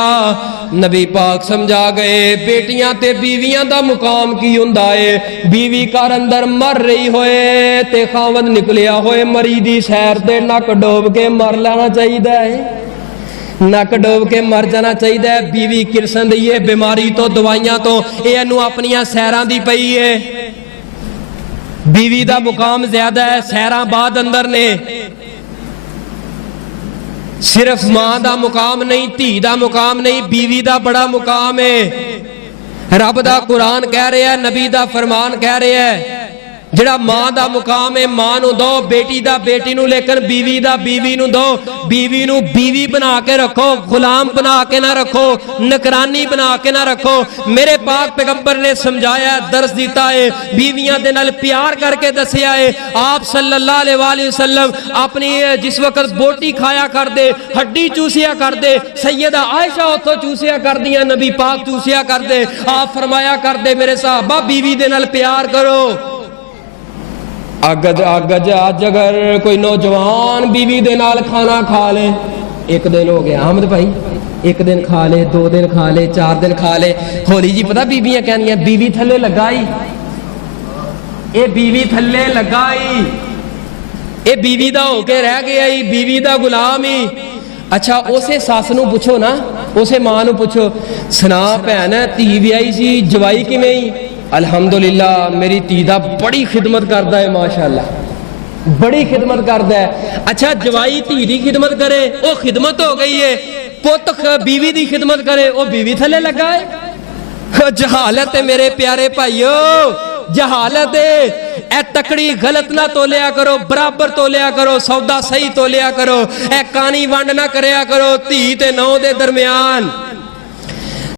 नबी पाक समझा गए बेटियां ते बीवियां दा मुकाम की हुंदा है। बीवी घर अंदर मर रही होए ते खावंद निकलिया होए मरी दी सैर ते नक डोब के मर लेना चाहिए है, नक डोब के मर जाना चाहिए। बीवी किरसन दी है बीमारी तो दवाइयां तो इहनू अपनियां सैरां दी पई है। बीवी दा मुकाम ज्यादा है, सैरां बाद अंदर ने। सिर्फ मां दा मुकाम नहीं, धी दा मुकाम नहीं, बीवी दा बड़ा मुकाम है। रब दा कुरान कह रहा है, नबी दा फरमान कह रहा है जिहड़ा मां दा मुकाम है मां नू दो, बेटी दा बेटी नू, लेकिन बीवी दा बीवी नू दो। बीवी नू बीवी बना के रखो, गुलाम बना के ना रखो, नकरानी बना के ना रखो। मेरे पाक पैगंबर ने समझाया, दर्स दिता है, बीवियां दे नाल प्यार करके दसिया है। आप सल्लल्लाहु अलैहि वसल्लम अपनी जिस वक्त बोटी खाया कर दे, हड्डी चूसिया कर दे, सैयदा आयशा उतो चूसिया कर दिया, नबी पाक चूसिया कर दे। आप फरमाया कर दे मेरे साहबा बीवी दे नाल प्यार करो। अज अगर कोई नौजवान बीवी दे नाल खाना खा ले, एक दिन हो गया अहमद भाई, एक दिन खा ले, 2 दिन खा ले, 4 दिन खा ले, होली जी पता बीबियां कहनिया बीवी थले लगाई, ये बीवी थले लगाई, ये बीवी दा होके रह गया ही, बीवी दा गुलाम ही। अच्छा उसे सस नू पुछो ना, उसे मां नू पुछो, सुना भैन धी विआही सी जवाई किवें ही? अल्हम्दुलिल्लाह मेरी धी दा बड़ी खिदमत करता है, माशाअल्लाह बड़ी खिदमत करता है। अच्छा जवाई धी दी खिदमत करे वो खिदमत हो गई है, पुत बीवी दी खिदमत करे वो बीवी थले लगा है। जहालत है मेरे प्यारे भाइयों, जहालत है। ए तकड़ी गलत ना तोलिया करो, बराबर तोलिया करो, सौदा सही तोलिया करो, ए कानी वंड ना करया करो धी ते नौ दे दरम्यान।